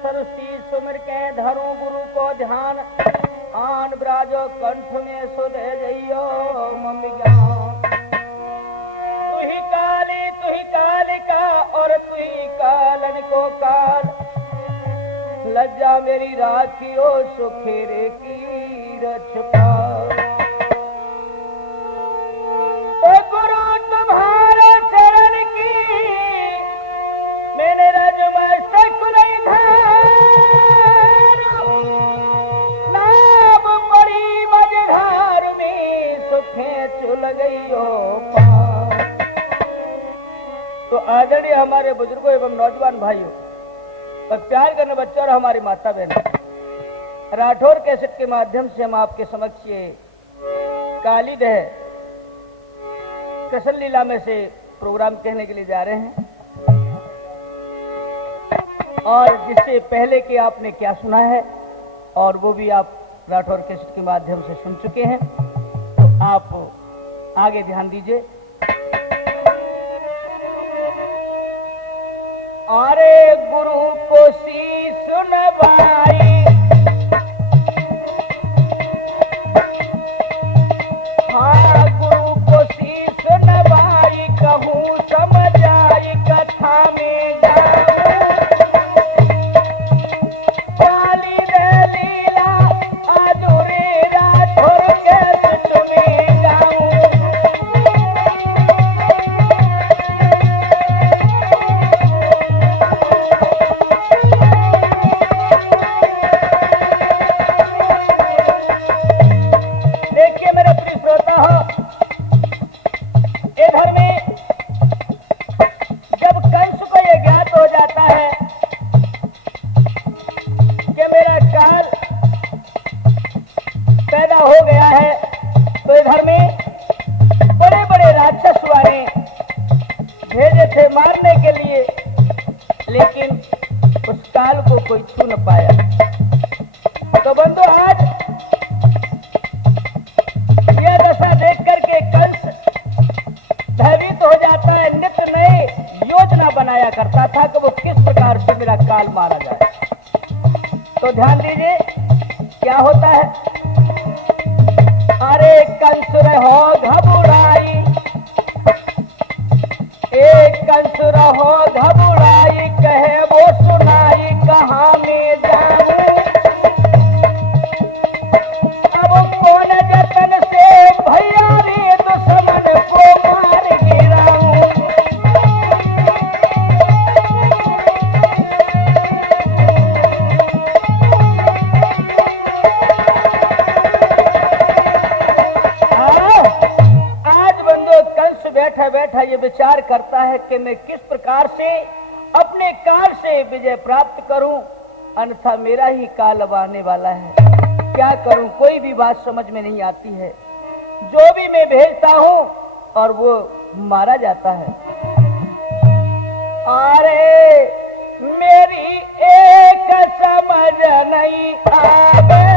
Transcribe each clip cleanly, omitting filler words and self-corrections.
Cersei सुमिर के धरो गुरु को ध्यान आन ब्राजो कंठ में सुध जइयो मम ज्ञान। तू ही कालिका और तू ही कालन को काल, लज्जा मेरी राखियो सुखेरे की रछपा। गुरु तुम्हारे चरण की मैंने रजमस्तक नहीं नाम पड़ी मझधार में सुखे चुल गई पार। तो आदरणीय हमारे बुजुर्गों एवं नौजवान भाइयों और प्यार करने बच्चों और हमारी माता बहनों, राठौर कैसेट के माध्यम से हम आपके समक्ष ये काली दह कृष्ण लीला में से प्रोग्राम कहने के लिए जा रहे हैं। और जिससे पहले कि आपने क्या सुना है और वो भी आप राठौर कैसेट के माध्यम से सुन चुके हैं, तो आप आगे ध्यान दीजिए। अरे गुरु को शीश नवाई, हाँ गुरु को शीश नवाई, कहूँ समझ आई कथा में जाऊं। काली रे लीला अधूरी राठौर कैसेट में गाऊं। देखिए मेरे प्रिय श्रोता हो, इधर में जब कंस को यह ज्ञात हो जाता है कि मेरा काल पैदा हो गया है, तो इधर में बड़े बड़े राक्षस वाले भेजे थे मारने के लिए, लेकिन उस काल को कोई छू न पाया। तो बंधु आज यह दशा देख करके कंस भयभीत हो जाता है। नित्य नए योजना बनाया करता था कि वो किस प्रकार से मेरा काल मारा जाए। तो ध्यान दीजिए क्या होता है। अरे कंस रहो घबराई, एक कंस रहो घबराई, कहे वो सुनाई कहाँ में जाऊं। अब कौन जतन से भैया रे दुश्मन को मार गिराऊं। बैठा बैठा ये विचार करता है कि मैं किस प्रकार से अपने काल से विजय प्राप्त करूं, अन्यथा मेरा ही काल अब आने वाला है। क्या करूं, कोई भी बात समझ में नहीं आती है। जो भी मैं भेजता हूं और वो मारा जाता है। अरे मेरी एक समझ नहीं आवे,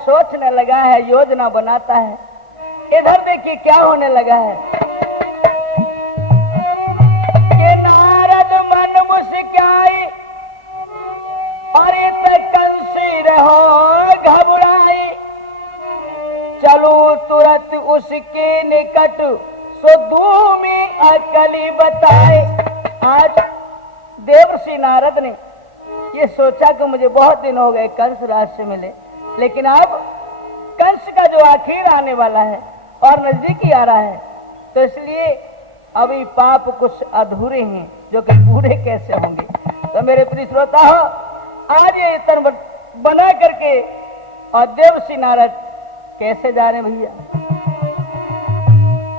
सोचने लगा है, योजना बनाता है। इधर देखिए क्या होने लगा है कि नारद मन मुस्काई, अरे कंस रहो घबराई, चलो तुरंत उसके निकट सो धूमि कली बताए। आज देवर्षि नारद ने ये सोचा कि मुझे बहुत दिन हो गए कंस राज से मिले, लेकिन अब कंस का जो आखिर आने वाला है और नजदीक ही आ रहा है, तो इसलिए अभी पाप कुछ अधूरे हैं जो कि पूरे कैसे होंगे। तो मेरे प्रिय श्रोता हो, आज ये तन बना करके और देवर्षि नारद कैसे जा रहे भैया।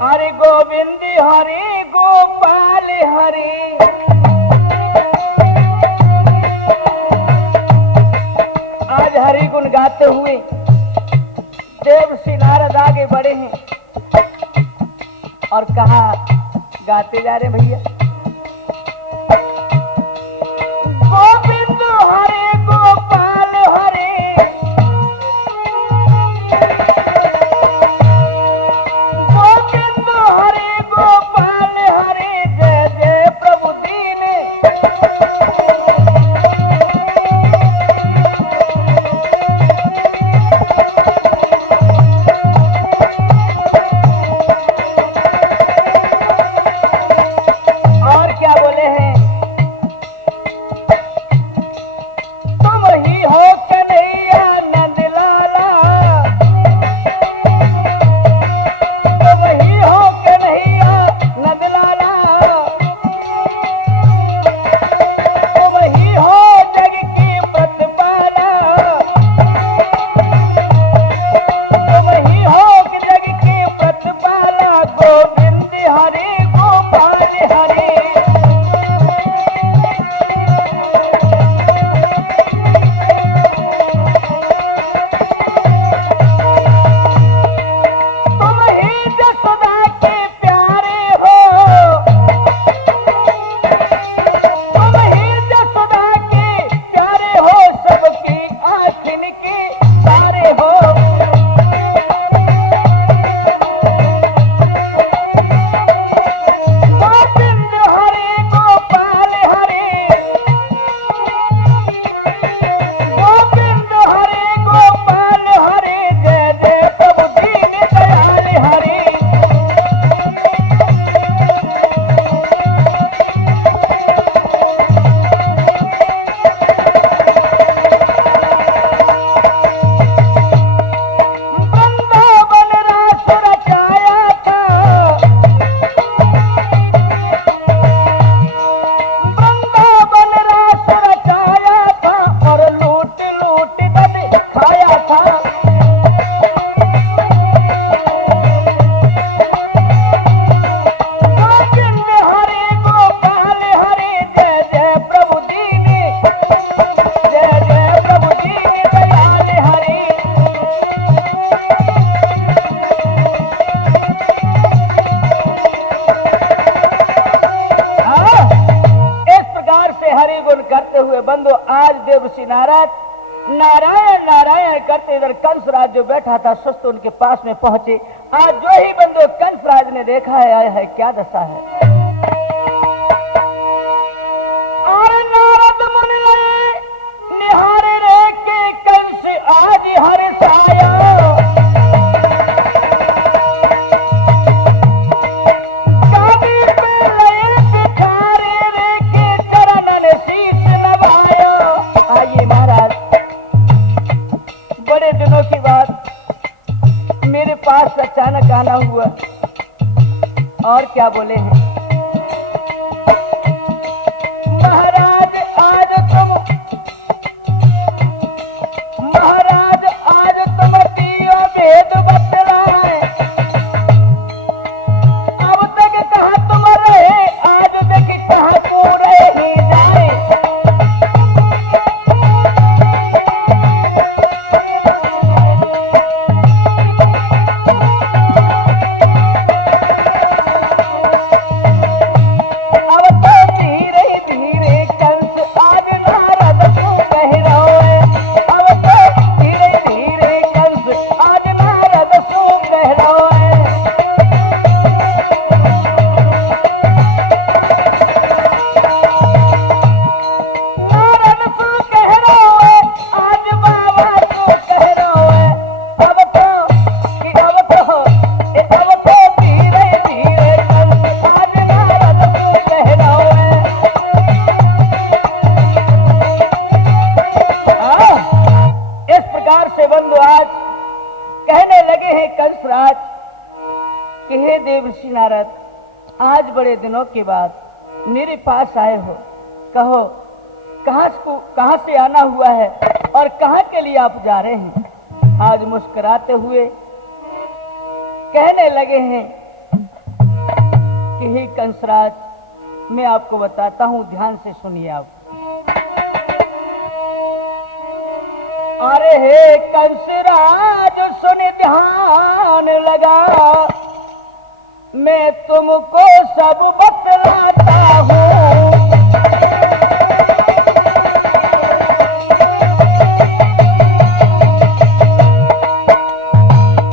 हरि गोविंद हरि गोपाल हरि, आज हरि गुण गाते हुए देवर्षि नारद आगे बढ़े हैं और कहा गाते जा रहे भैया। गोविंद हरे गोपाल हरे, गोविंद हरे गोपाल हरे, जय जय प्रभु दीन। देवर्षि नारद नारायण नारायण करते इधर कंस राज जो बैठा था स्वस्थ उनके पास में पहुंचे। आज जो ही बंदो कंस राज ने देखा है आया है क्या दशा है। और नारद मुनि निहारे रे के कंस आज हर साया, की बात मेरे पास अचानक आना हुआ और क्या बोले हैं। महाराज आज तुम दियो भेद बतलाए, अब तक कहाँ तुम रहे आज देख कहाँ पूरे ही जाए। आज बड़े दिनों के बाद मेरे पास आए हो, कहो कहां से आना हुआ है और कहां के लिए आप जा रहे हैं। आज मुस्कुराते हुए कहने लगे हैं कि हे कंसराज, मैं आपको बताता हूं, ध्यान से सुनिए आप। अरे हे कंसराज सुन ध्यान लगा, मैं तुमको सब बतलाता हूँ।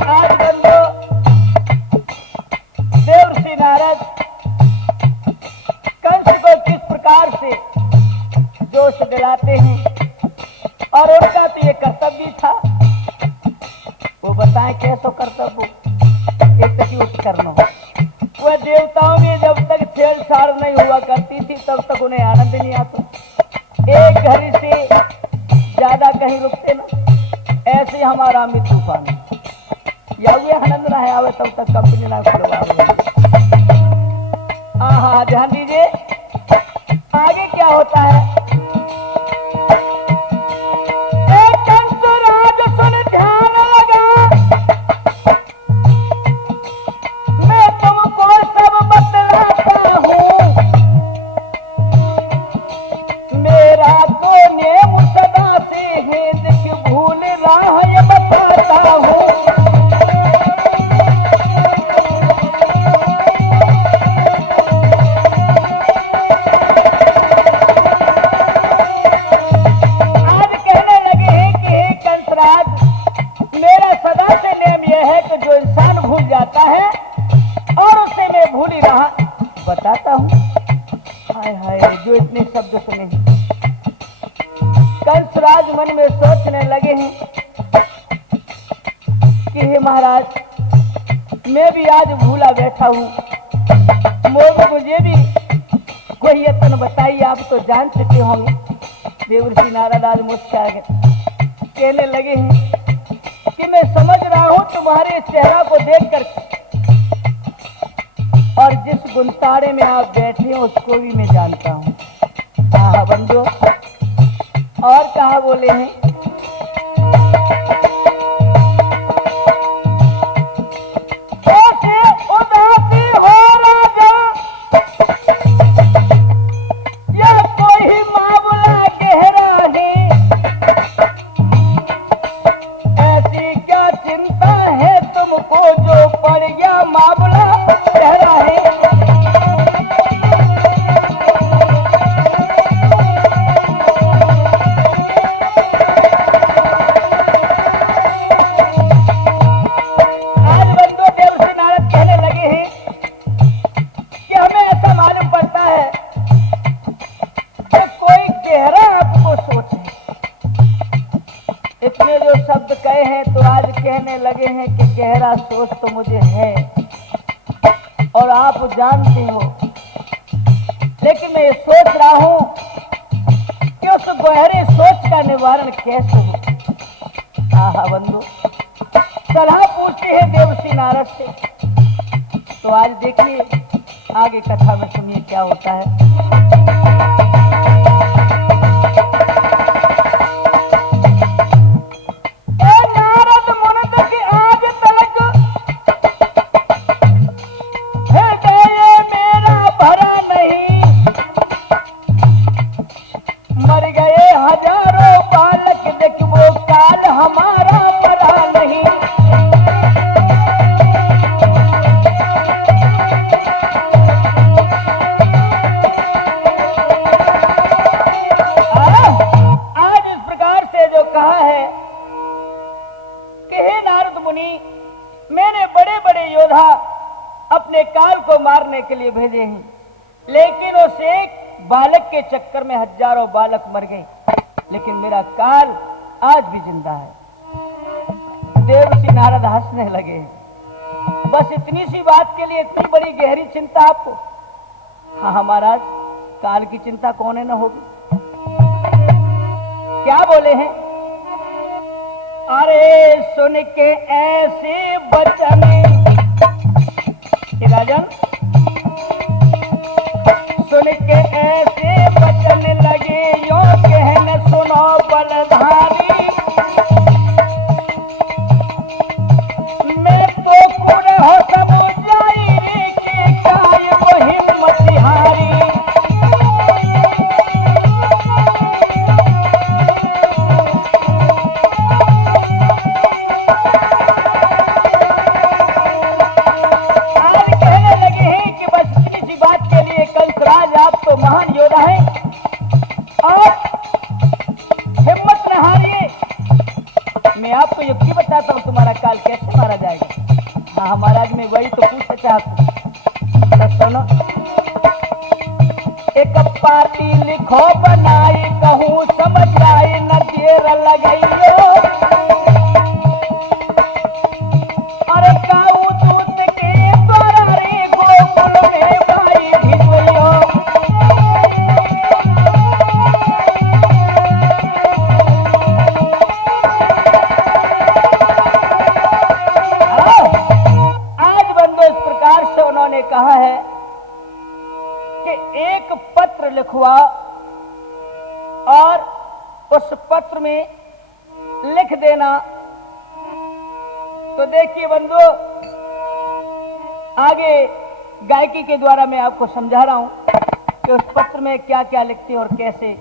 आज बंदो, देवर्षि नारद कंस को किस प्रकार से जोश दिलाते हैं और उनका तो ये कर्तव्य था, वो बताएं कैसो कर्तव्य। एक तक युद्ध करना हो, वह देवताओं में जब तक छेड़छाड़ नहीं हुआ करती थी तब तक उन्हें आनंद नहीं आता। एक घड़ी से ज्यादा कहीं रुकते ना। ऐसे हमारा अमित तूफान या वे आनंद ना आवे तब तक कंपनी ना खुलवा। हाँ, ध्यान दीजिए आगे क्या होता है। बताता हूँ। हाय हाय, जो इतने शब्द सुने हैं। कंसराज मन में सोचने लगे हैं कि हे महाराज, मैं भी आज भूला बैठा हूँ, मुझे भी कोई यत्न बताइए, आप तो जान चुके होंगे। देवर्षि नारद आज मुस्कुरा गए, कहने लगे हैं कि मैं समझ रहा हूँ तुम्हारे चेहरा को देखकर, और जिस गुंताड़े में आप बैठे हैं उसको भी मैं जानता हूँ। हाँ बंधु, और कहा बोले हैं, कैसे उदासी हो राजा, यह कोई मामला गहरा है, ऐसी क्या चिंता है तुमको जो पड़ गया मामला गहरा है। इतने जो शब्द कहे हैं तो आज कहने लगे हैं कि गहरा सोच तो मुझे है और आप जानते हो, लेकिन मैं ये सोच रहा हूं कि उस गहरे सोच का निवारण कैसे हो। हाँ बंधु, सलाह पूछते हैं देवर्षि नारद से, तो आज देखिए आगे कथा में सुनिए क्या होता है। मैंने बड़े बड़े योद्धा अपने काल को मारने के लिए भेजे हैं, लेकिन उस एक बालक के चक्कर में हजारों बालक मर गए, लेकिन मेरा काल आज भी जिंदा है। देवर्षि नारद हंसने लगे, बस इतनी सी बात के लिए इतनी बड़ी गहरी चिंता आपको। हाँ महाराज, काल की चिंता कौन है न होगी। क्या बोले हैं, अरे सुन के ऐसे बचन राजन, सुन के ऐसे बचन लगे यो कहने सुनो बलधारी मैं तो कुड़ हो समुझाई के काय वो हिम्मत हारी महान योद्धा है और हिम्मत न हारिए। मैं आपको युक्ति बताता हूँ तुम्हारा काल कैसे मारा जाएगा। हाँ महाराज मैं वही तो पूछना चाहता हूँ। तो सुनो एक पार्टी लिखो बनाई कहूँ समझ आए न देर लगाइयो अरे काऊ दूत के द्वारा रे गोकुल में भाई भिजवइयो ने कहा है कि एक पत्र लिखवा और उस पत्र में लिख देना। तो देखिए बंधु आगे गायकी के द्वारा मैं आपको समझा रहा हूं कि उस पत्र में क्या क्या लिखते और कैसे।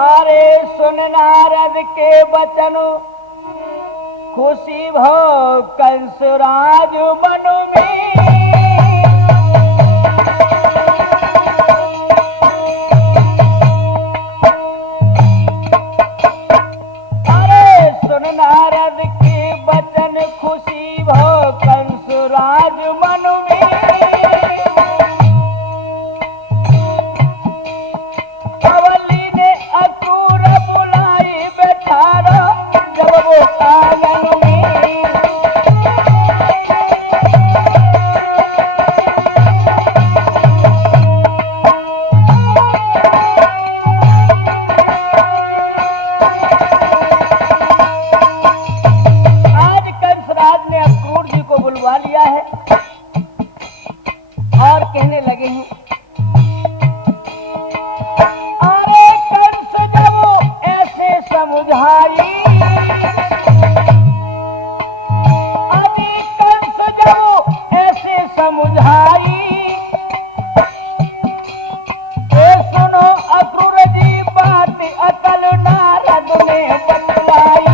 अरे सुन नारद के वचन खुशी भो कंसराज मन में अरे सुन नारद के वचन खुशी भो कंसराज मन में अवली ने अक्रूर बुलाई बैठारा जब वो आंगन बुलवा लिया है और कहने लगे हैं अरे कंस जब ऐसे समुझाई अभी कंस जब ऐसे समुझाई सुनो अक्रूर जी बात अकल नारद ने बतलाई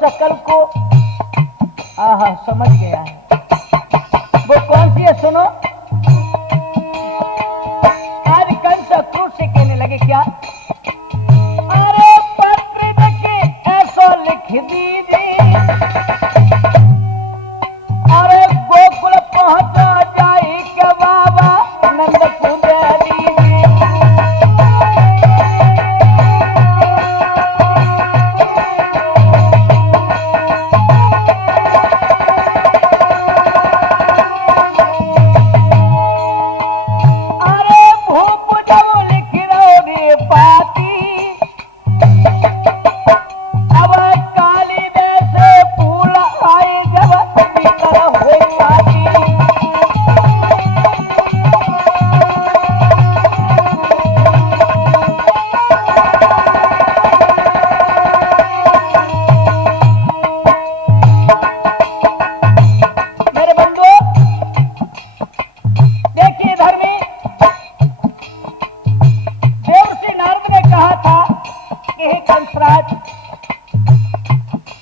सकल को आहा समझ गया है। वो कौन सी है सुनो। आज कंस अक्रूर से कहने लगे क्या अरे पत्र देखे ऐसा लिख दीजिए अरे गोकुल पहुंचा जाए के बाबा नंद को दे दीजिए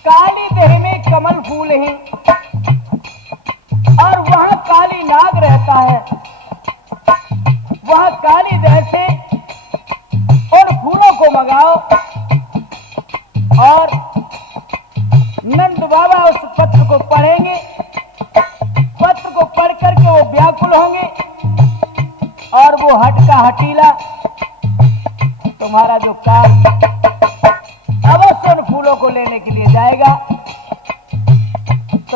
काली देह में कमल फूल हैं और वहां काली नाग रहता है। वहां काली देह से उन फूलों को मंगाओ और नंद बाबा उस पत्र को पढ़ेंगे। पत्र को पढ़ करके वो व्याकुल होंगे और वो हटका हटीला तुम्हारा जो काम अवश्य उन फूलों को लेने के लिए जाएगा।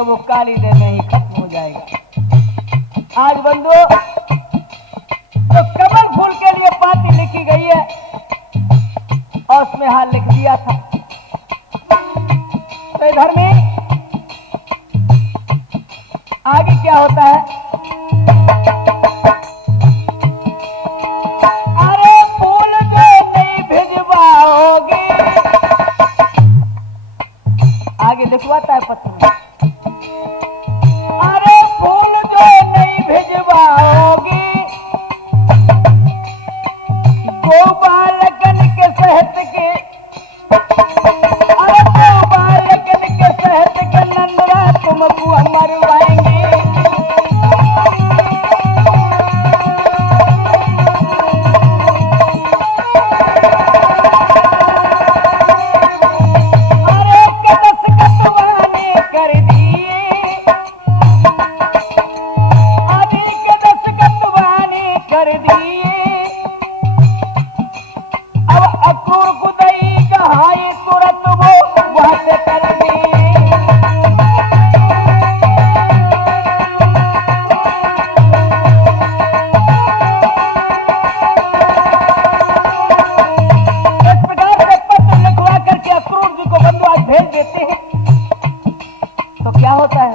तो वो काली देह में ही खत्म हो जाएगा। आज बंधुओं, तो कमल फूल के लिए पाती लिखी गई है और उसमें हाल लिख दिया था। तो इधर में आगे क्या होता है? अरे फूल जो नहीं भिजवाओगे, आगे लिखवाता है पत्र में, अरे फूल जो नहीं भिजवाओगे, गोपालकन के सहत के, अरे गोपालकन के सहत के नंदरा तुमको मरवाएंगे। अरे कदस कटवाने कर दिए, अरे कदस कटवाने कर दिए, अब अक्रूर खुदाई कहाई तुरंत वो वहां से कर दी। इस प्रकार से पत्र लिखवा करके अक्रूर जी को बंधु आज भेज देते हैं। तो क्या होता है?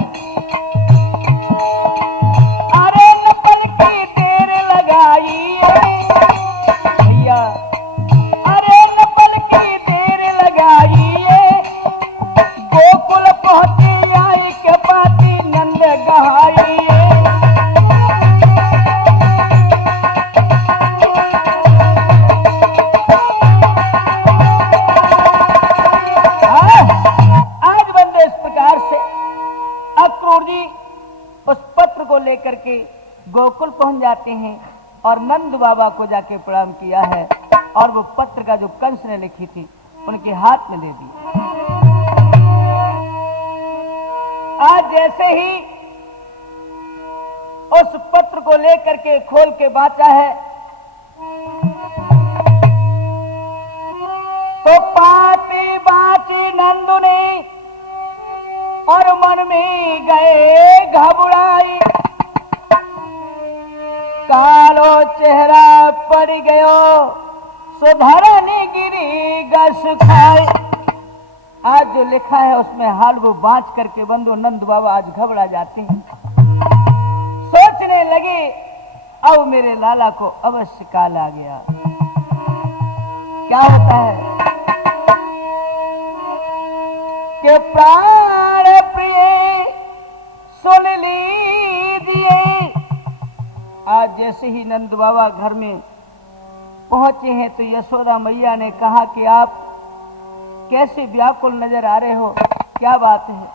अरे नपल की देर लगाई भैया, अरे नपल की देर लगाइए, गोकुल पहुंची आई के पाती नंद गहाइए। आज बंदे इस प्रकार से अक्रूर जी उस पत्र को लेकर के गोकुल पहुंच जाते हैं और नंद बाबा को जाके प्रणाम किया है और वो पत्र का जो कंस ने लिखी थी उनके हाथ में दे दी। आज जैसे ही उस पत्र को लेकर के खोल के बांचा है तो पाती बाची नंदू ने और मन में गए घबराई, कालो चेहरा पड़ गयो सुधरने गिरी गस खाए। आज जो लिखा है उसमें हाल वो बांच करके बंधु नंद बाबा आज घबरा जाते हैं, सोचने लगे अब मेरे लाला को अवश्य काल आ गया। क्या होता है कि प्राण प्रिय सुन लीजिए। आज जैसे ही नंद बाबा घर में पहुंचे हैं तो यशोदा मैया ने कहा कि आप कैसे व्याकुल नजर आ रहे हो, क्या बात है?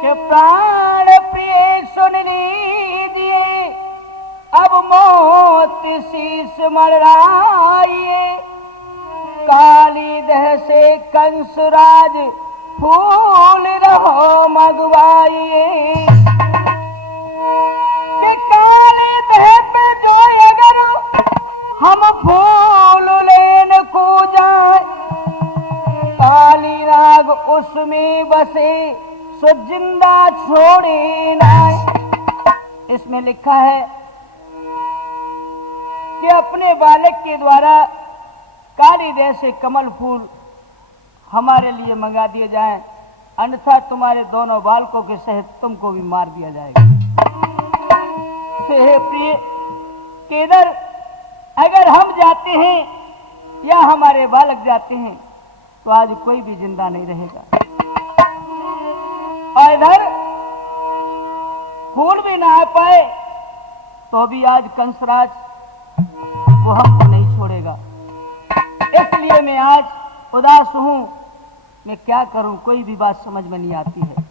कि प्राण प्रिय सुन लीजिए, अब मौत शीश मराइए, काली दह से कंसराज फूल रहो मगवाइए। कि काली दह पे जो अगर हम फूल लेन को जाए, काली नाग उसमें बसे सो जिंदा छोड़े ना। इसमें लिखा है कि अपने बालक के द्वारा काली देह से कमल फूल हमारे लिए मंगा दिए जाएं, अन्यथा तुम्हारे दोनों बालकों के सहित तुमको भी मार दिया जाएगा। प्रिय केदार, अगर हम जाते हैं या हमारे बालक जाते हैं तो आज कोई भी जिंदा नहीं रहेगा। और इधर फूल भी ना आ पाए तो भी आज कंसराज वो हमको नहीं छोड़ेगा। इसलिए मैं आज उदास हूं, मैं क्या करूं, कोई भी बात समझ में नहीं आती है।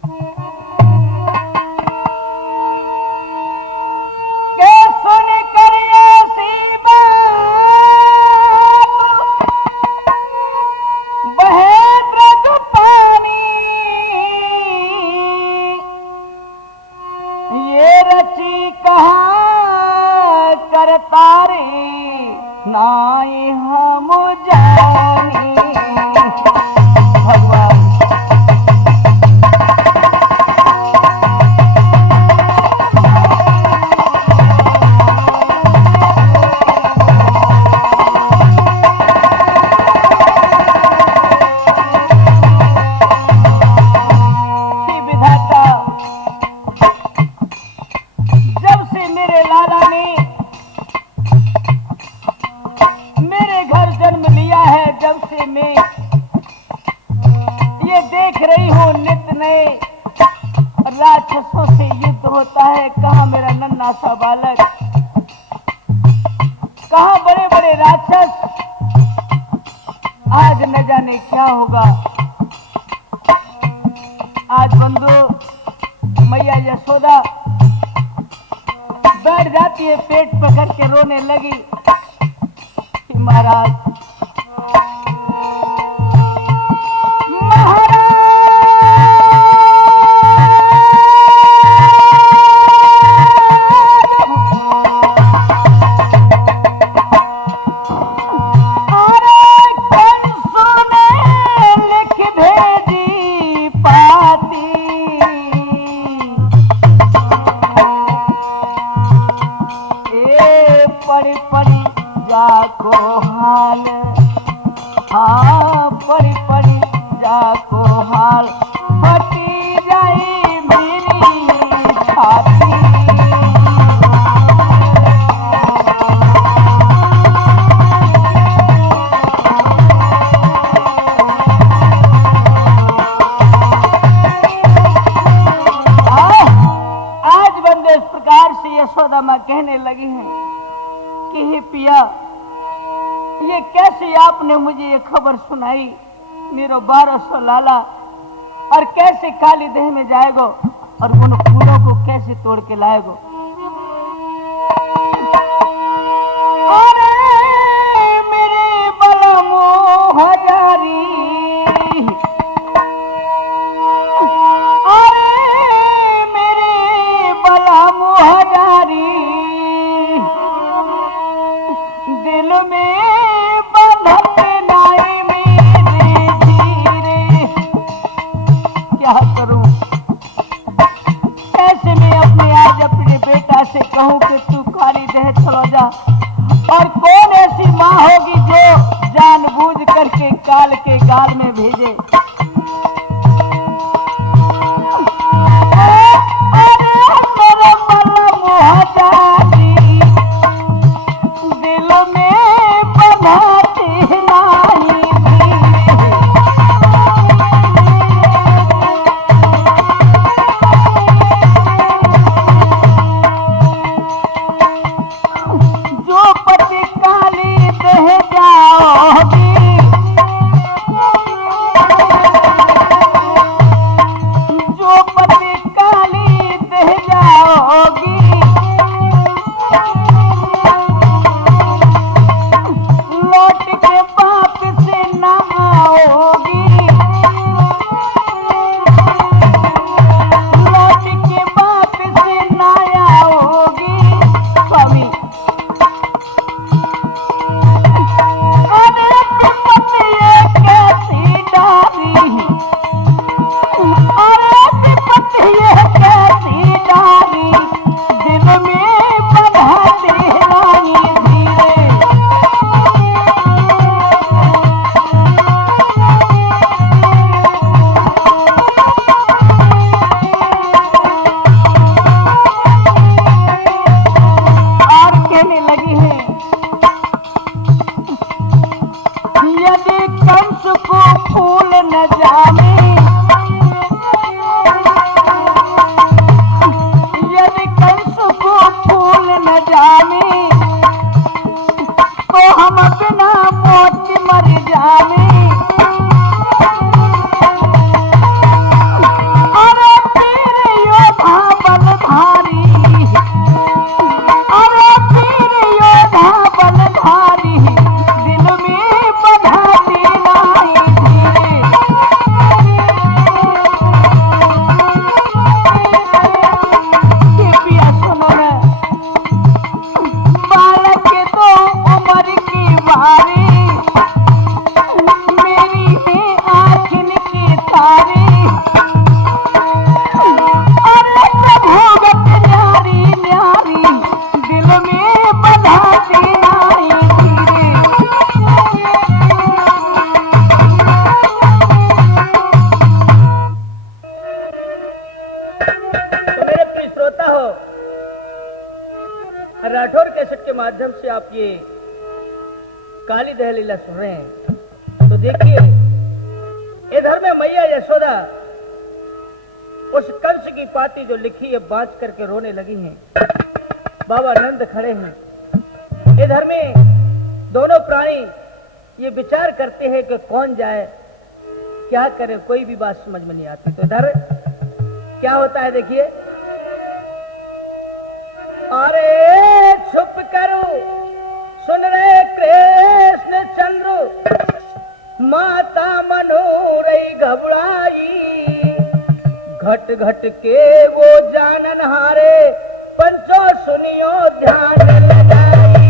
नाई हम जानी भगवान ये देख रही हूँ नित नए राक्षसों से युद्ध होता है। कहाँ मेरा नन्हा सा बालक, कहाँ बड़े बड़े राक्षस। आज न जाने क्या होगा। आज बंधु मैया यशोदा बैठ जाती है, पेट पकड़ के रोने लगी कि महाराज पड़ी पड़ी जाको हाल, हाँ पड़ी पड़ी जाको हाल, फटी जाई मेरी छाती। आज बंदे इस प्रकार से यशोदा माँ कहने लगी हैं कि हे पिया, ये कैसे आपने मुझे ये खबर सुनाई, मेरो 1200 लाला और कैसे काली देह में जाएगो और उन फूलों को कैसे तोड़ के लाएगो। अरे मेरे बलमो हजारी, अरे मेरे बलमो हजारी, दिल में बंधन नाई मेरे धीरे। क्या करूं, कैसे मैं अपने आज अपने बेटा से कहूं कि तू काली देह चलो जा, और कौन ऐसी माँ होगी जो जानबूझ करके काल के गाल में भेजे। राठौर कैसेट के माध्यम से आप ये काली दह लीला सुन रहे हैं, तो देखिए इधर में में मैया यशोदा उस कंस की पाती जो लिखी है बांच करके रोने लगी हैं। बाबा नंद खड़े हैं। इधर में दोनों प्राणी ये विचार करते हैं कि कौन जाए, क्या करे, कोई भी बात समझ में नहीं आती। तो इधर क्या होता है देखिए, अरे छुप करो सुन रहे कृष्ण चंद्र, माता मनोरई घबराई, घट घट के वो जानन हारे, पंचो सुनियो ध्यान लगाई।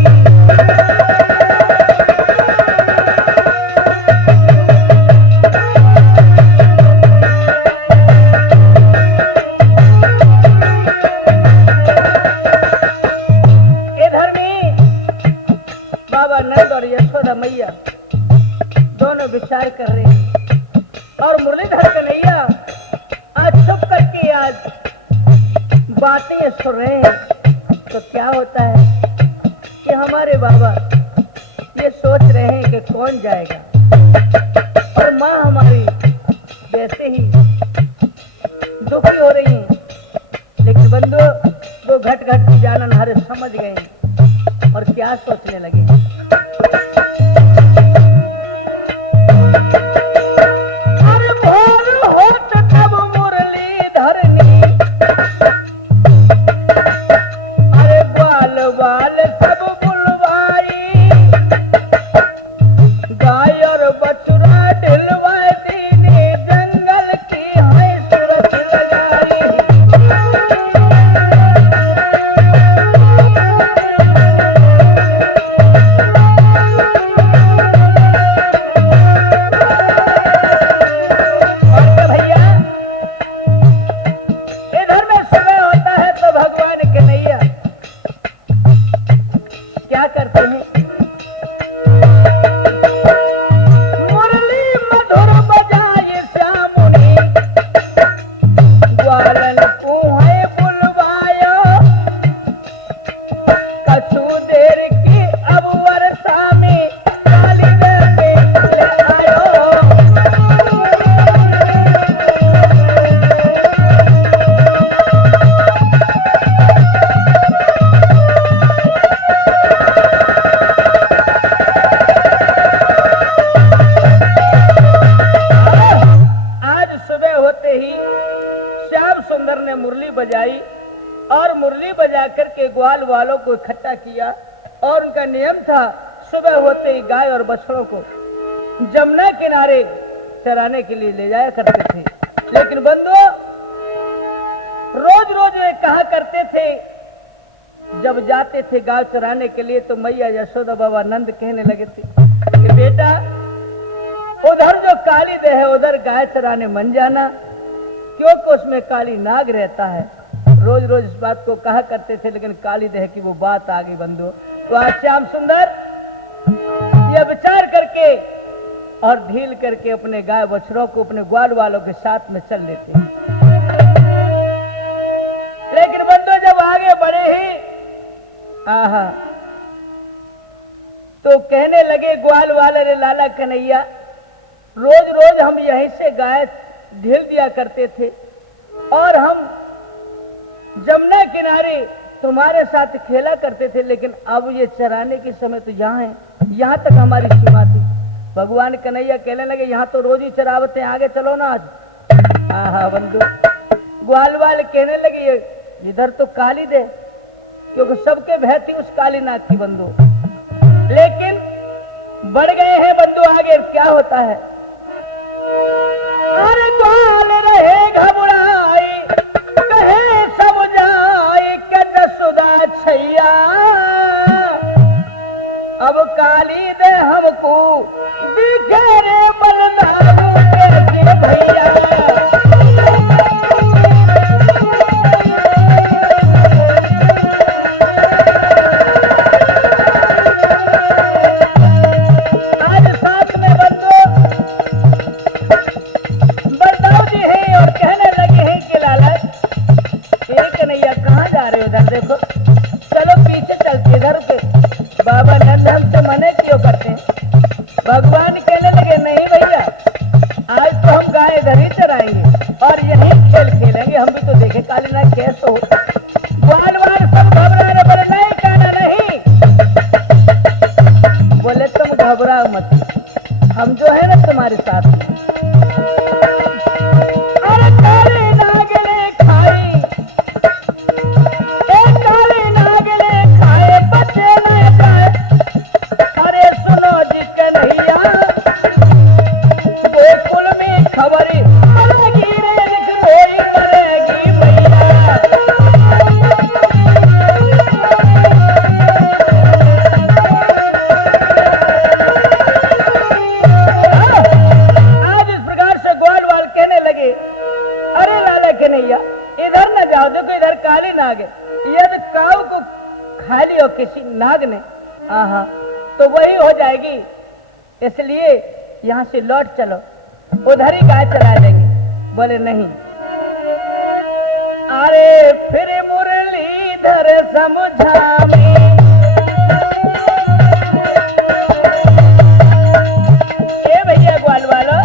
इधर में बाबा नंद और यशोदा मैया दोनों विचार कर रहे हैं और मुरलीधर कन्हैया आज चुप करके आज बातें सुन रहे हैं। तो क्या होता है कि हमारे बाबा ये सोच रहे हैं कि कौन जाएगा, और माँ हमारी वैसे ही दुखी हो रही हैं। लेकिन बंधु वो घट घट की जानन हारे समझ गए हैं और क्या सोचने लगे। ग्वाल वालों को इकट्ठा किया और उनका नियम था सुबह होते ही गाय और बछड़ों को जमुना किनारे चराने के लिए ले जाया करते थे। लेकिन बंधुओं रोज रोज वे कहा करते थे, जब जाते थे गाय चराने के लिए तो मैया यशोदा बाबा नंद कहने लगे थे कि बेटा उधर जो काली दे है उधर गाय चराने मन जाना, क्योंकि उसमें काली नाग रहता है। रोज रोज इस बात को कहा करते थे, लेकिन काली देह की वो बात आ गई बंधु। तो आज श्याम सुंदर यह विचार करके और ढील करके अपने गाय बछड़ों को अपने ग्वाल वालों के साथ में चल लेते। लेकिन बंधु जब आगे बढ़े ही तो कहने लगे ग्वाल वाले रे लाला कन्हैया, रोज रोज हम यहीं से गाय ढील दिया करते थे और हम जमुना किनारे तुम्हारे साथ खेला करते थे, लेकिन अब ये चराने के समय तो यहाँ है, यहाँ तक हमारी सीमा थी। भगवान कन्हैया कहने लगे यहाँ तो रोज ही चरावते हैं, आगे चलो ना आज। बंधु ग्वाल वाले कहने लगे इधर तो काली दे, क्योंकि सबके भय थी उस काली नाग की बंधु। लेकिन बढ़ गए हैं बंधु आगे, क्या होता है, अरे ग्वाल रहे घबराई कहे सब जाए के जसुदा छैया, अब काली दे हमको दिखे रे बलनाम के भैया। आज साथ में बंधु बरदाऊ जी है और कहने लगे हैं कि लाला कन्हैया कहाँ जा रहे हो, उधर देखो, चलो पीछे चलते इधर पे। बाबा नंद हमसे मने क्यों करते हैं? भगवान कहने लगे नहीं भैया आज तो हम गाय इधर ही चराएंगे और यही खेल खेलेंगे। हम भी तो देखे काली नाग कैसे हो। ग्वाल वाल सब घबरा रहे, बोले नहीं काना नहीं। बोले तुम घबराओ मत, हम जो है ना तुम्हारे साथ। अरे काली नागले खाई, काली नागले खाए बचे न जाए। अरे सुनो जी कन्हैया, गोकुल में खबरी मरेगी रे कोई मरेगी भैया। आज इस प्रकार से ग्वाल वाल कहने लगे, अरे लाला कन्हैया इधर न जाओ, देखो इधर काली नाग है। यदि काऊ को खा लियो किसी नाग ने, आहा, तो वही हो जाएगी। इसलिए यहाँ से लौट चलो, उधर ही गाय चला देंगे। बोले नहीं। अरे फिर मुरलीधर समझामी, ए भैया ग्वाल वालो,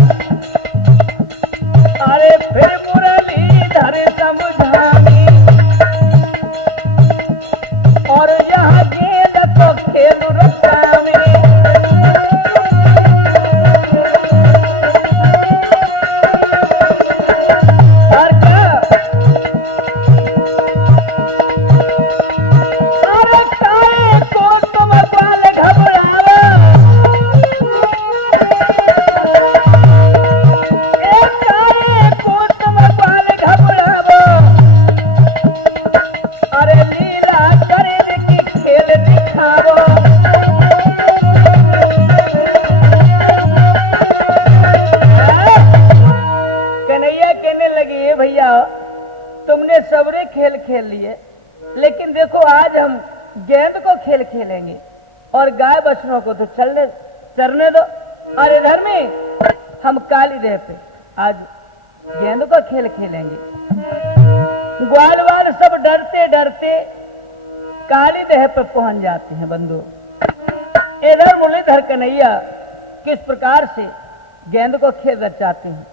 अरे फिर मुरलीधर समझामी और यहाँ गेंद को खेल रचामी। तुमने सबरे खेल खेल लिए, लेकिन देखो आज हम गेंद को खेल खेलेंगे और गाय बछड़ों को तो चरने दो। और इधर में हम काली देह पे आज गेंद को खेल खेलेंगे। ग्वाल वाल सब डरते डरते काली देह पे पहुंच जाते हैं। बंधु इधर मुरलीधर कन्हैया किस प्रकार से गेंद को खेल रचाते हैं।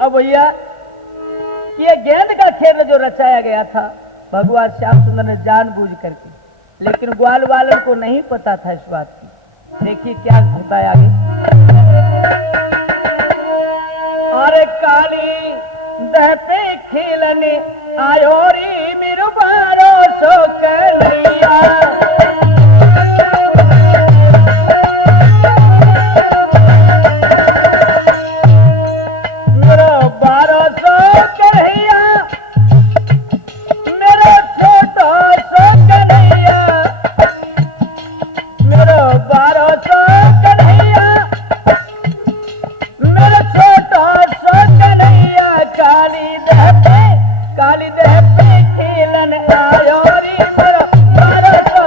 अब भैया ये गेंद का खेल जो रचाया गया था भगवान श्याम सुंदर ने जानबूझ करके, लेकिन ग्वाल वालों को नहीं पता था इस बात की। देखिए क्या होता है आगे। अरे काली दहते खेलने आयो री मेरू बारो सो कन्हैया। काली दह पे खेलन आयो री मेरा बारो सो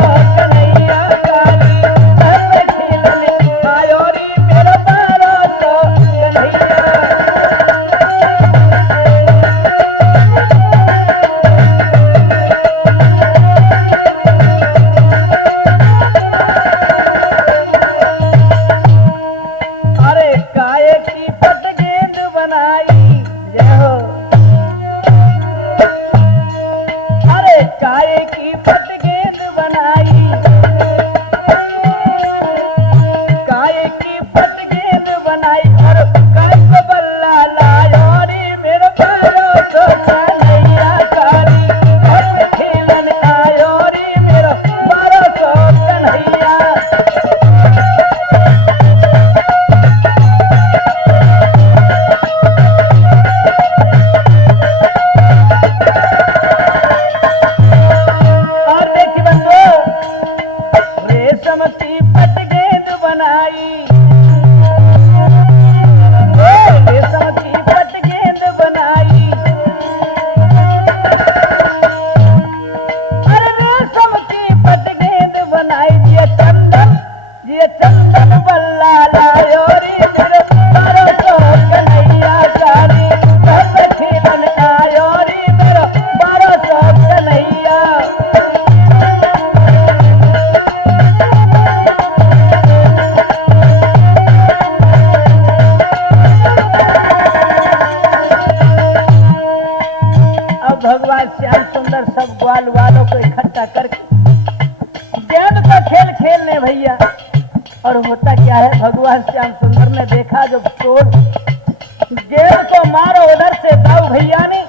गेंद को मारो उधर से दाऊ भैया ने,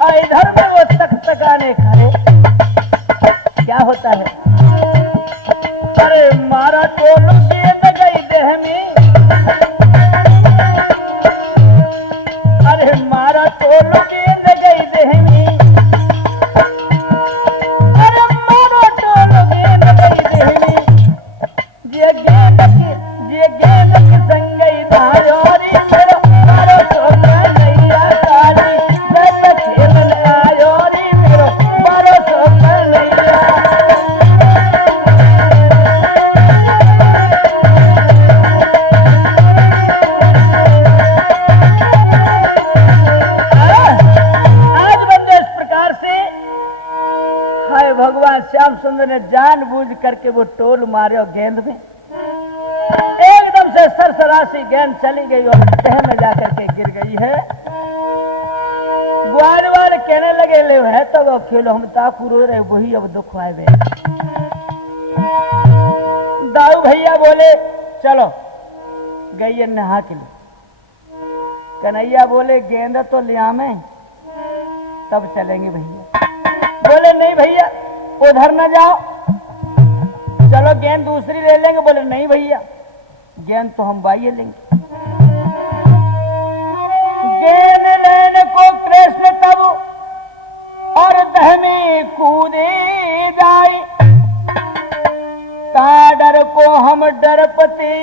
और इधर में वो तकतकाने खड़े। क्या होता है? अरे मारा टोलू गेंद गई देह में, अरे मारा टोलू गेंद गई देह में, अरे मारो टोलू गेंद गई देह में। ये गेंद की संगई धायोरी मेरो, मारो सोना नैया काली, मैं खेलने आयोरी मेरो, मारो सोना नैया। भगवान श्याम सुंदर ने जानबूझ करके वो टोल मारे गेंद में, एकदम से सरसरासी गेंद चली गई और तह में जाकर के गिर गई है। ग्वाल कहने लगे ले है तो वो खेलो, हम ताकू रो रहे वही अब दुख आए वे। दाऊ भैया बोले चलो गई नहा के लिए। कन्हैया बोले गेंद तो लिया में तब चलेंगे भैया। बोले नहीं भैया उधर न जाओ, चलो गेंद दूसरी ले लेंगे। बोले नहीं भैया गेंद तो हम बाई लेंगे। गेंद लेने को कृष्ण तब और दह में कूदे जाए, डर को हम डरपते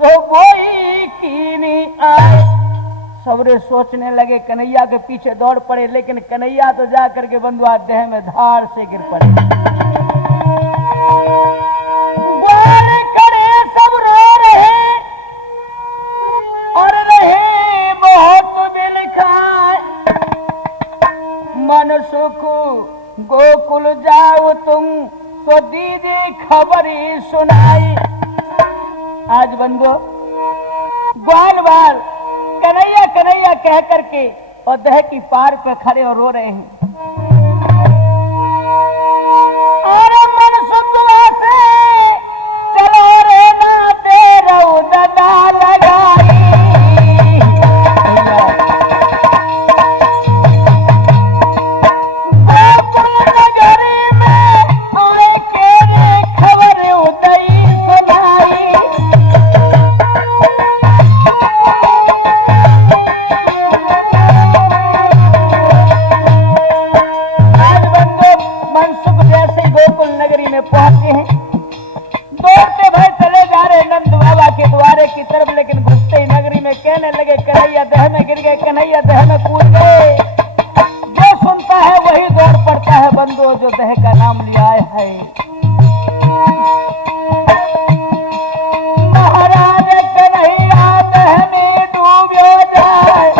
सो बोई कीनी आए। सबरे सोचने लगे कन्हैया के पीछे दौड़ पड़े, लेकिन कन्हैया तो जा करके बंधुआ देह में धार से गिर पड़े। ग्वाल खड़े सब रो रहे और रहे बहुत दिल खाए। मन सुख गोकुल जाओ तुम तो दीदी खबरी सुनाई। आज बंधु ग्वाल बाल कन्हैया कन्हैया कह करके और दह की पार पे खड़े और रो रहे हैं। और मन सुखवा से चलो रे ना तेरा दादा लगाई। नगरी में आए के खबर उदई सुनाई। गोकुल नगरी में पहुंचे हैं, दौड़ते भर चले जा रहे नंद बाबा के द्वारे की तरफ, लेकिन घुसते ही नगरी में कहने लगे कन्हैया दह में गिर गए, कन्हैया दह में कूद गए। जो सुनता है वही दौड़ पड़ता है बंधु, जो दह का नाम लिया है। महाराज कन्हैया दह में डूबो जाए,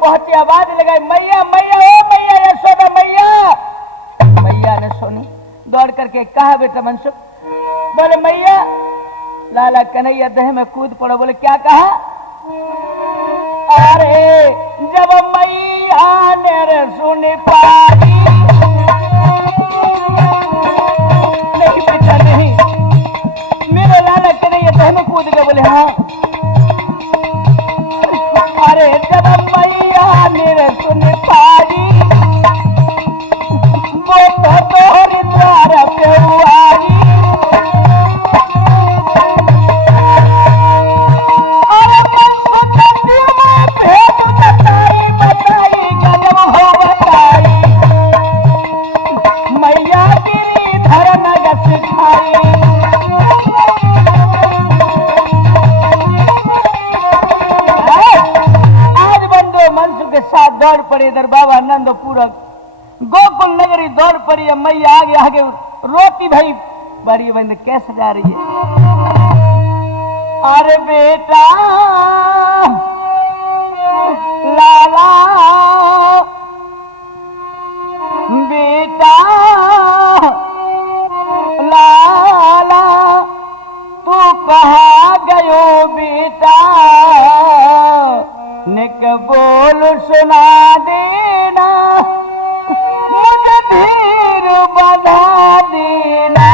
पहुंचे आवाज लगाई मैया मैया ओ मैया यशोदा मैया। मैया ने सुनी, दौड़ करके कहा बेटा मनसुख। बोले मैया लाला कन्हैया दह में कूद पड़ो। बोले क्या कहा? अरे जब मैया ने सुन पाई, नहीं बेटा नहीं, मेरे लाला कन्हैया दह में कूद गए। बोले हाँ। अरे जब मैया मेरे सुन पाई, वो तो तोहर द्वार पे आई। अरे में भेद बताई बताई गजब हो बताई, मैया गिरी धर नग सिखाई। के साथ दौड़ पड़े इधर बाबा नंदपुरक गोकुल नगरी दौड़ पड़ी। अब मैया आगे आगे रोती भाई बड़ी बंद कैसे जा रही है। अरे बेटा लाला बेटा लाला तू कहाँ गयो बेटा, निक बोल सुना देना, मुझे धीर बधा देना।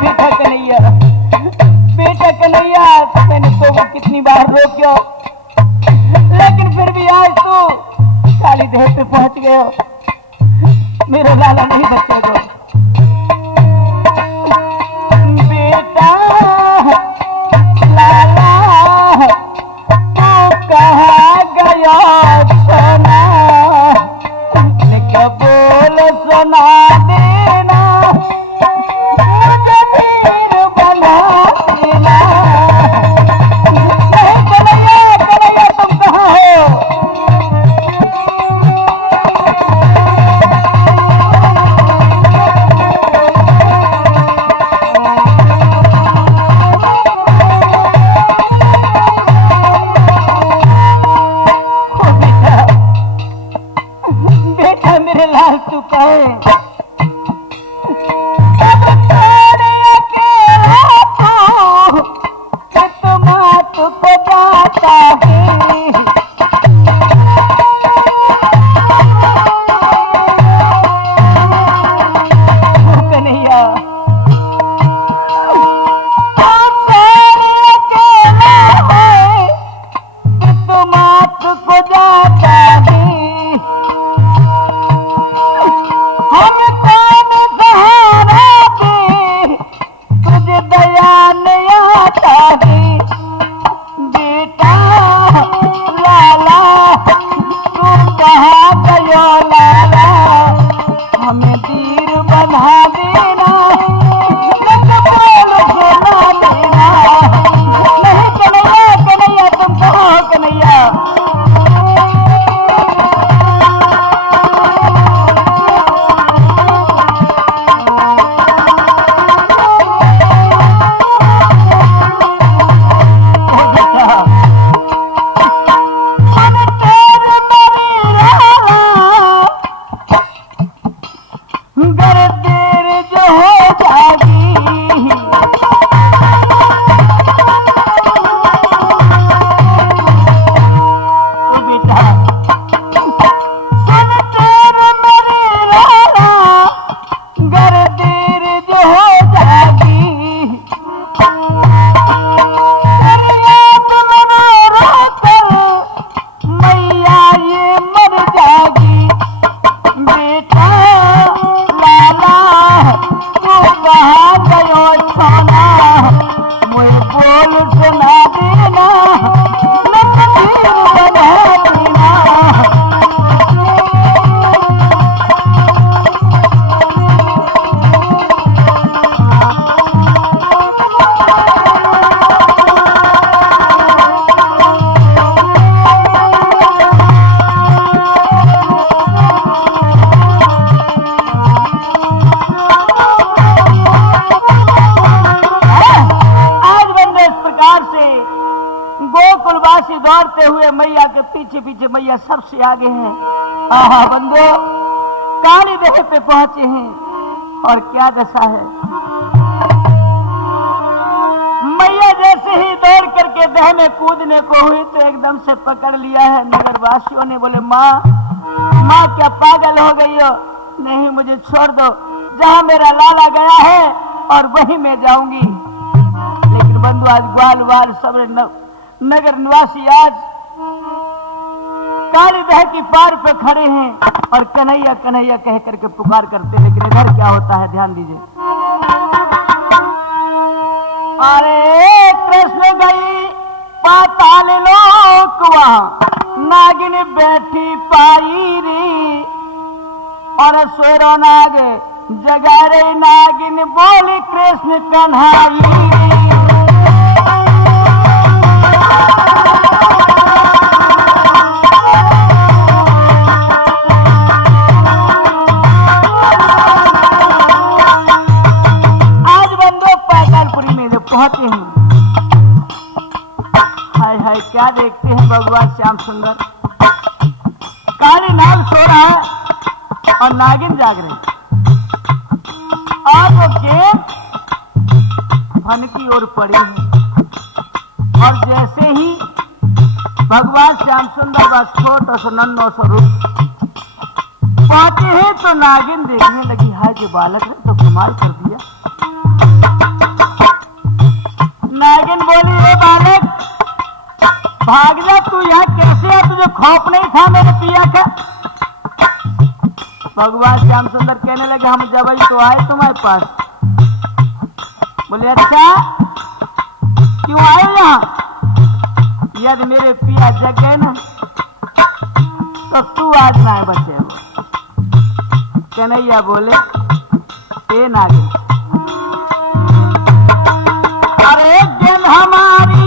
बेटा कन्हैया, बेटा कन्हैया, मैंने तो वो कितनी बार रोक्यो, लेकिन फिर भी आज तो काली देह पे पहुंच गए हो। मेरा लाला नहीं बचेगा बेटा। लाला तू कहाँ गया सोना, निक बोल सुना देना, मुझे धीर बना देना। कन्हैया, कन्हैया तुम कहाँ हो? मेरे लाल तू कहे मात को जाता है। कन्हैया मात को जाता है। हम कौन सहारा दे, तुझे दया नहीं आता है। बेटा लाला तू कहाँ गयो लाला, हमें तीर बना देना, बोल सुना देना। नहीं कन्हैया, कन्हैया तुम कहाँ हो कन्हैया? गोकुलवासी दौड़ते हुए मैया के पीछे पीछे, मैया सबसे आगे हैं। आहा बंदो, काली देह पे पहुंचे हैं और क्या दशा है। मैया जैसे ही दौड़ करके देह में कूदने को हुई तो एकदम से पकड़ लिया है। नगरवासियों ने बोले माँ, माँ क्या पागल हो गई हो? नहीं, मुझे छोड़ दो, जहाँ मेरा लाला गया है और वहीं मैं जाऊंगी। लेकिन बंधु आज ग्वाल वाल सब नगर निवासी आज काली दह की पार पे खड़े हैं और कन्हैया कन्हैया कह करके पुकार करते। लेकिन इधर क्या होता है, ध्यान दीजिए। अरे कृष्ण गई पाताल लोक, वहां नागिन बैठी पाई रे, और सोरो नाग जगा रे नागिन, बोली कृष्ण कन्हाई। पहुंचे हैं, हाय हाय क्या देखते हैं भगवान श्याम सुंदर। काली नाग सो रहा है और नागिन जाग रही। आज वो गेंद फन की ओर पड़ी है और जैसे ही भगवान श्याम सुंदर का छोटा सा नन्नो स्वरूप पहुंचे हैं तो नागिन देखने लगी, हाय जो बालक है तो कमाल कर दिया। नागिन बोली, ए बालक भाग जा, तू यहाँ कैसे है, तुझे खौफ नहीं था मेरे पिया का? भगवान श्याम सुंदर कहने लगे, हम जब ही तो आए तुम्हारे पास। बोले अच्छा क्यों आए यहाँ? यदि मेरे पिया जग गए ना तो तू आज ना बचे। कन्हैया बोले, ए नागिन अरे गेंद हमारी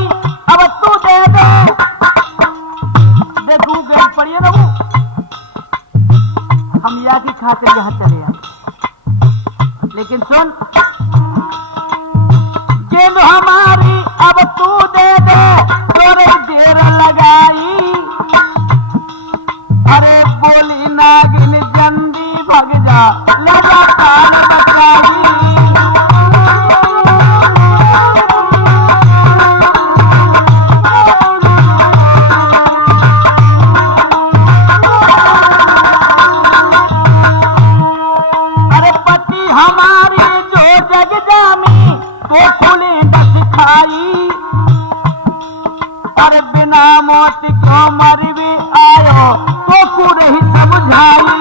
अब तू दे दे, देखू गेंद पड़िए ना वो, हम या की खातिर यहाँ चले आए। लेकिन सुन, गेंद हमारी अब तू दे दे, तोरे देर लगाई। अरे बोली नागिन जल्दी भग जा, लगा कान बचाई। अरे पति हमारी जो जग जामी वो खुली डस खाई। अरे बिना मौत क्यों मर भी आयो तो पूरे ही समझाई।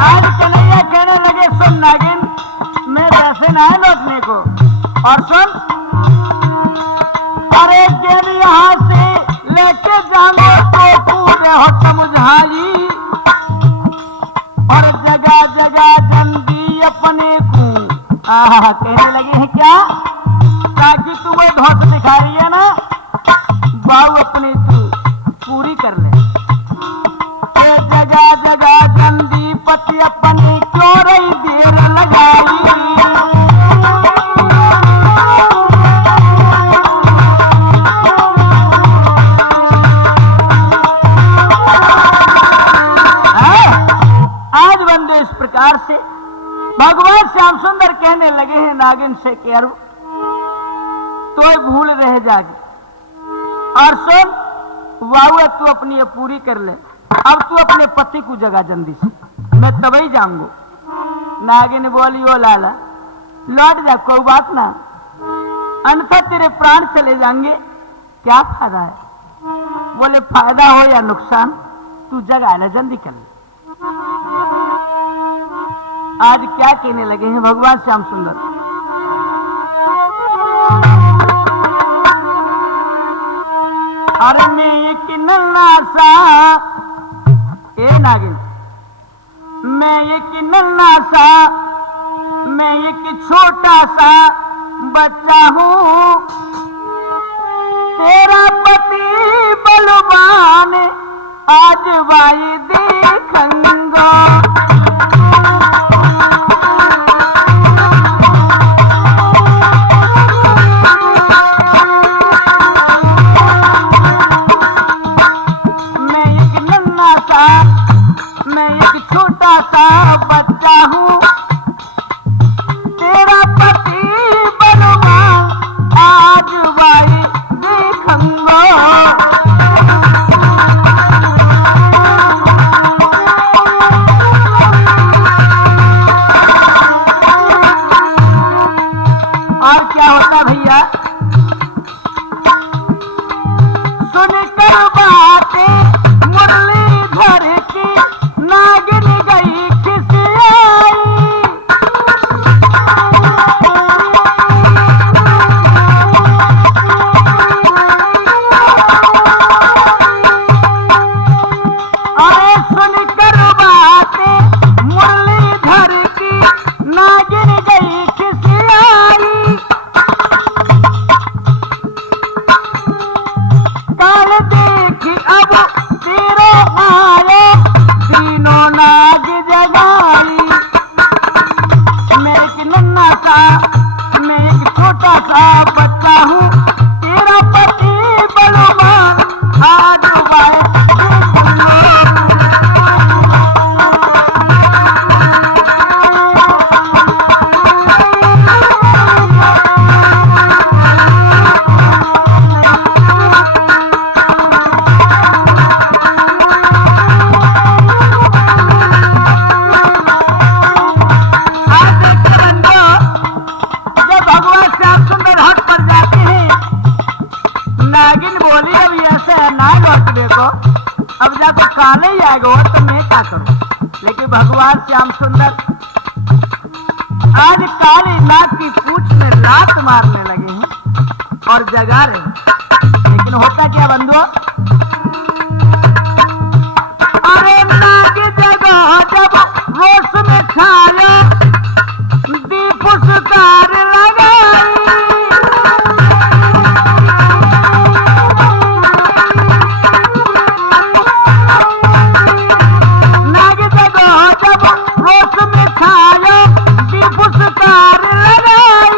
आज कन्हैया कहने लगे, सुन नागिन मैं वैसे ना है लौटने को, और सुन अरे गेंद यहाँ से लेके जाओ तो पूरे हो समझाई। और जगह जगह जंदी अपने को कहने लगे हैं क्या, ताकि तुम्हें धोख दिखा रही है ना, बाऊ अपनी तू पूरी कर ले। जगह जगह जंदी पति अपने क्यों रही देर लगाई। इस प्रकार से भगवान श्याम सुंदर कहने लगे हैं नागिन से कि अरु तो भूल रह जागी, और सुन वाहुआ तू अपनी ये पूरी कर ले, अब तू अपने पति को जगा जल्दी से, मैं तभी जाऊंगा। नागिन बोली, ओ लाला लौट जा, कोई बात ना, अन्यथा तेरे प्राण चले जाएंगे, क्या फायदा है? बोले फायदा हो या नुकसान तू जगा ले, जल्दी कर ले। आज क्या कहने लगे हैं भगवान श्याम सुंदर, अरे मैं एक नन्हा सा, ए नागिन मैं एक नन्हा सा, मैं एक छोटा सा बच्चा हूँ, तेरा पति बलवान आज भाई देखूंगा। मैं एक छोटा सा बच्चा हूँ, तेरा पति बलवान आज भाई देखूंगा। और क्या होता भैया, सुनकर बातें मुरलीधर की नागिन गई खिसियाई। साले ही आएगा तो मैं क्या करूं। लेकिन भगवान श्याम सुंदर आज काली नाग की पूंछ में लात मारने लगे हैं और जगा रहे हैं। लेकिन होता क्या बंधुओं, अरे नाग जगह जब रोश में छाया दीप पुकार लगाई, नाग जगह जब रोश में छाया दीप पुकार लगाई,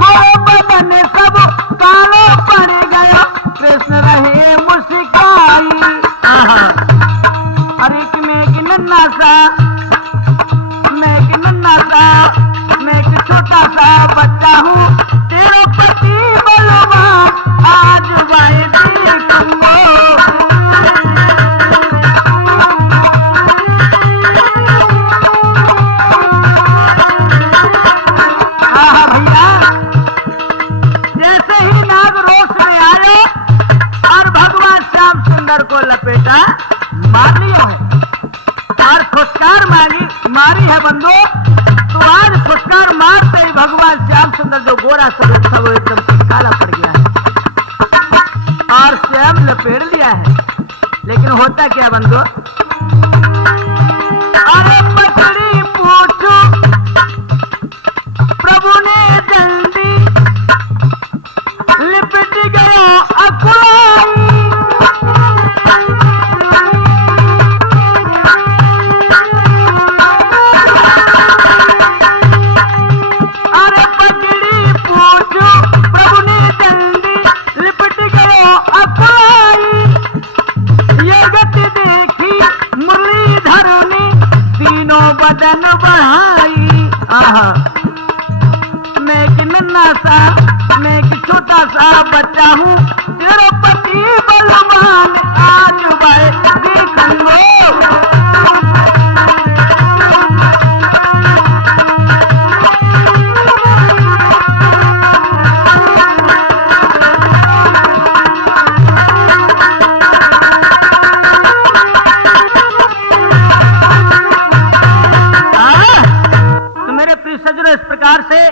वो बदन सब कालो पड़ गया कृष्ण रहे मुस्काई। अरे कि मैं एक नन्ना सा, मैं एक नन्ना सा, मैं एक छोटा सा बच्चा हूँ, तेरे पति बलवान आज वायदी कहूँगा। भैया जैसे ही नाग रोष में आए और भगवान श्याम सुंदर को लपेटा मार लिया है और फुटकार मारी है बंधु। तो आज फुटकार मारते ही भगवान श्याम सुंदर जो गोरा स्वरूप था वो एकदम से काला पड़ गया है और स्वयं लपेट लिया है। लेकिन होता क्या बंधु, अरे पकड़ी पूछो प्रभु ने जल्दी लिपट गया अकुलाई, अरे पकड़ी पूछो प्रभु ने जल्दी लिपट गया अकुलाई, ये गति देखी मुरलीधर ने तीनों बदन बढ़ाई। आहा मैं एक नन्ना सा, मैं एक छोटा सा बच्चा हूँ, तेरे पति बलवान आज भाई देखूंगा। तो मेरे प्रिय सज्जनों, इस प्रकार से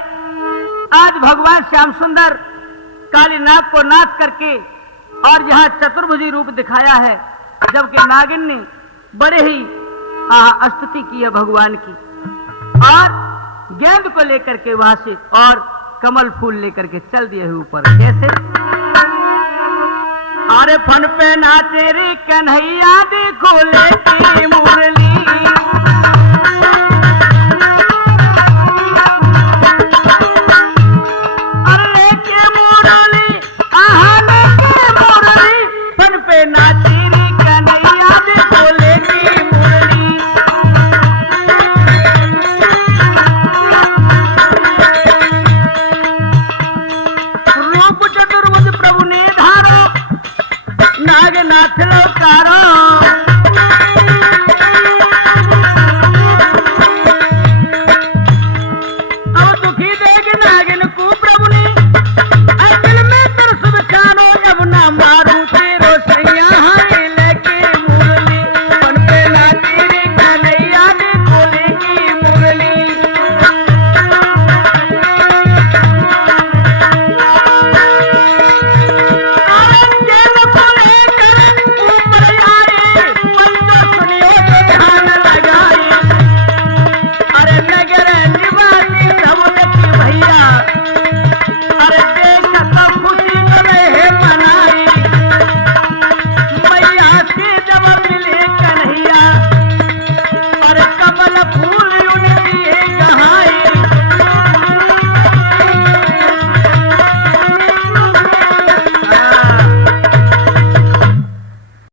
आज भगवान श्याम सुंदर काली नाग को नाच करके और यहाँ चतुर्भुजी रूप दिखाया है, जबकि नागिन ने बड़े ही स्तुति की है भगवान की और गेंद को लेकर के वहां से और कमल फूल लेकर के चल दिए ऊपर। कैसे अरे फन पे नाचे रे कन्हैया देखो लेके